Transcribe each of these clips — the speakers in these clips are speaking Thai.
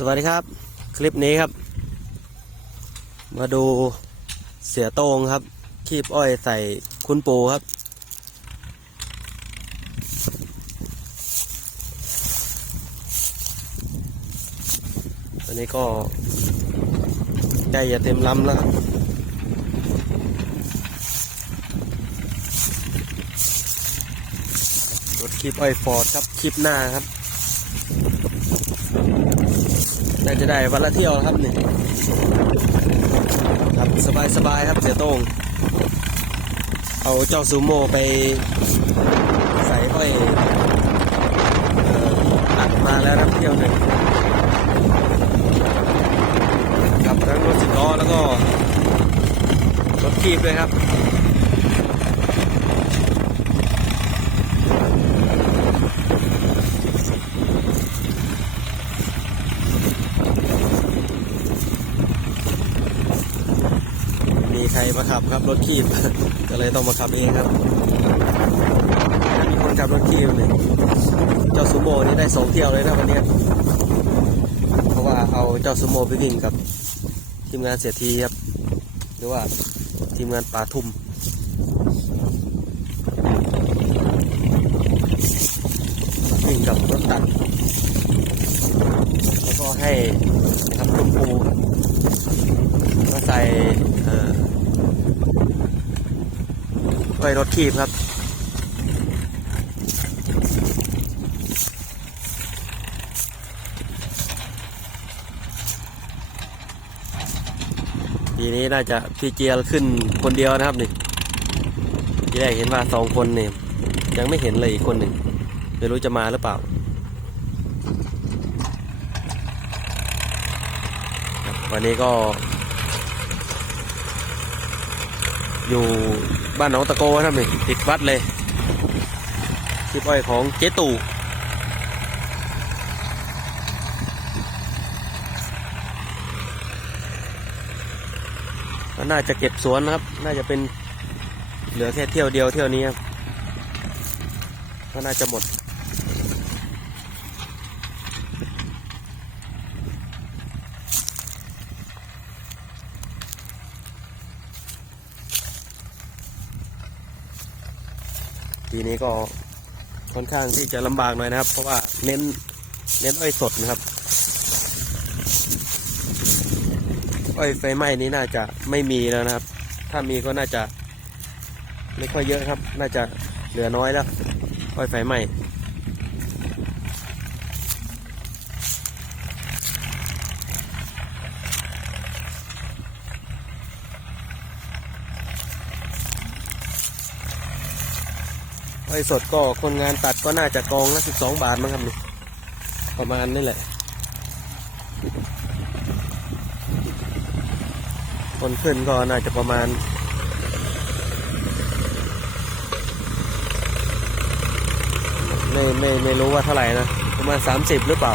สวัสดีครับ คลิปนี้ครับ มาดูเสียโตงครับ คีบอ้อยใส่คุณปูครับ อันนี้ก็ใกล้จะเต็มลำแล้วครับ รถคลิปอ้อยฟอร์ดครับคลิปหน้าครับ น่าจะได้วันละเที่ยวครับนี่ครับสบายสบายๆครับเสียโต้งเอาเจ้าซูโม่ไปใส่อ้อยอัดมาแล้วครับเที่ยวหนึ่งกับทั้งรถสิบล้อแล้วก็รถคีบเลยครับ รมาขับครับรถคีบก็เลยต้องมาขับเองครับมีคนขับรถคีบเลยเจ้าซูโม่นี่ได้สองเที่ยวเลยนะวันนี้เพราะว่าเอาเจ้าซูโม่ไปวิ่งกับทีมงานเสียทีครับ หรือว่าทีมงานป่าทุ่มวิ่งกับรถตัดแล้วก็ให้ทำคุณปูมาใส่ อ่อไว้รถคีบครับ ทีนี้น่าจะพี่เจียขึ้นคนเดียวนะครับนี่ที่แรกเห็นว่าสองคนเนี่ยยังไม่เห็นเลยอีกคนหนึ่งไม่รู้จะมาหรือเปล่าวันนี้ก็ อยู่บ้านหนองตะโกครับนี่ติดวัดเลยคลิปอ้อยของเจ๊ตู่น่าจะเก็บสวนนะครับ น่าจะเป็นเหลือแค่เที่ยวเดียวเที่ยวนี้ครับก็น่าจะหมด ปีนี้ก็ค่อนข้างที่จะลำบากหน่อยนะครับ เพราะว่าเน้นเน้นอ้อยสดนะครับ อ้อยไฟไหม้นี้น่าจะไม่มีแล้วนะครับ ถ้ามีก็น่าจะไม่ค่อยเยอะครับ น่าจะเหลือน้อยแล้ว อ้อยไฟไหม้ อ้อสดก็คนงานตัดก็น่าจะกองละสิบสองบาทมั้งครับนี่ประมาณนี่แหละ คนขึ้นก็น่าจะประมาณไม่ไม่ไม่รู้ว่าเท่าไหร่นะ ประมาณสามสิบหรือเปล่า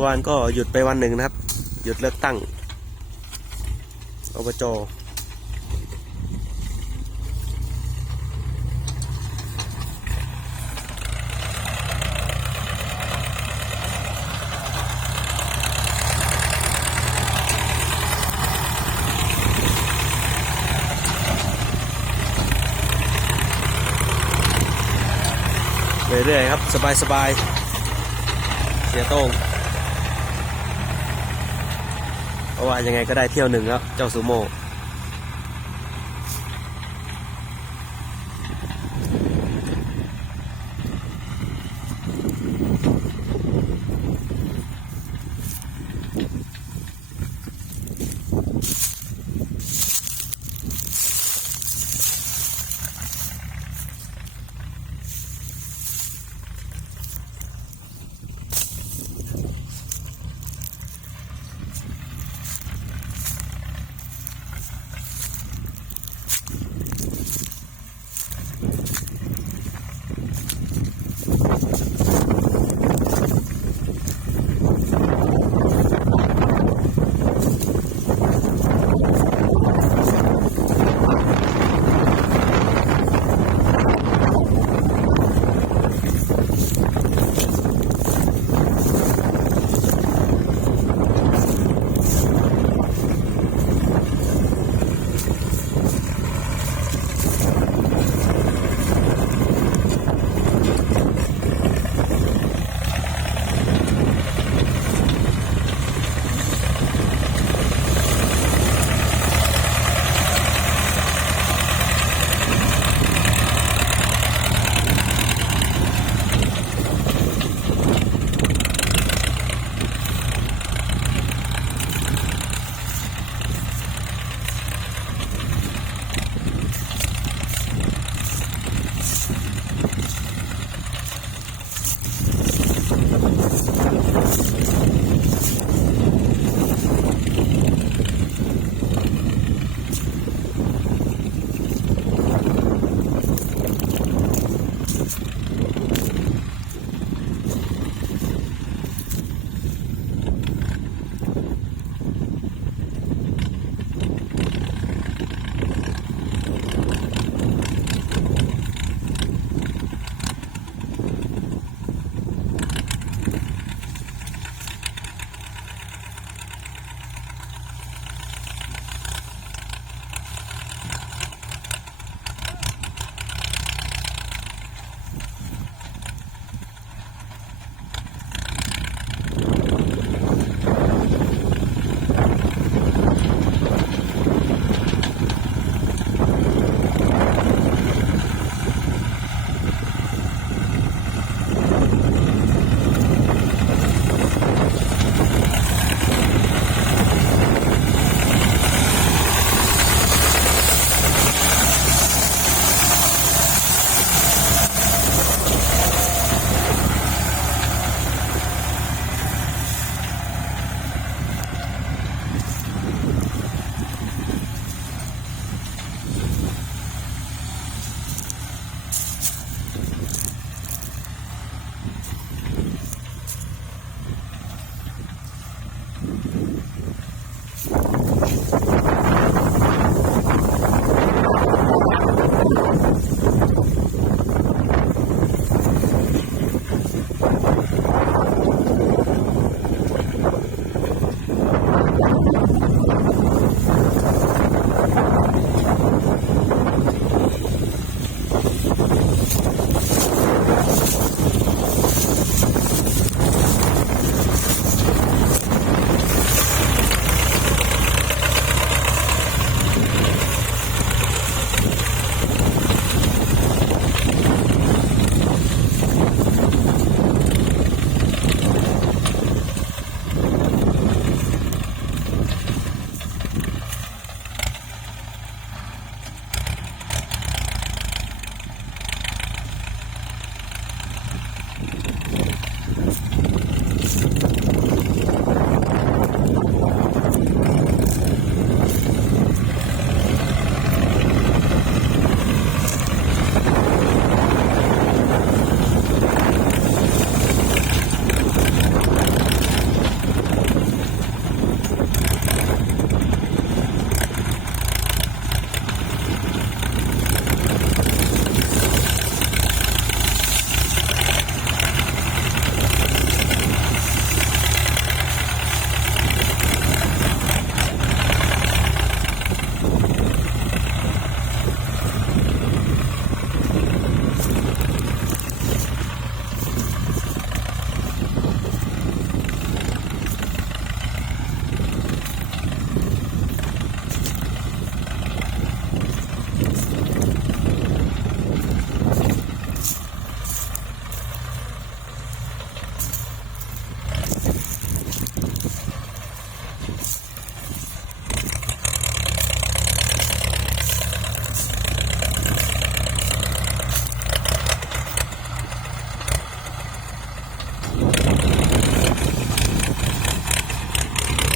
มื่อวานก็หยุดไปวันหนึ่งนะครับ หยุดเลือกตั้งอบจเวเรื่อยๆครับ สบายๆเสียโต้ง เพราะว่ายังไงก็ได้เที่ยวหนึ่งแล้วเจ้าซูโม่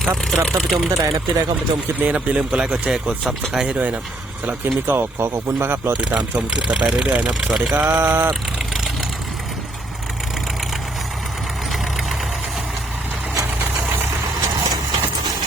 ครับสำหรับท่านผู้ชมท่านใดนะครับที่ได้เข้ามาชมคลิปนี้นะครับอย่าลืมกดไลค์กดแชร์กดซับสไครต์ให้ด้วยนะครับสำหรับคลิปนี้ก็ขอขอบคุณมากครับรอติดตามชมคลิปต่อไปเรื่อยๆนะครับ สวัสดีครับ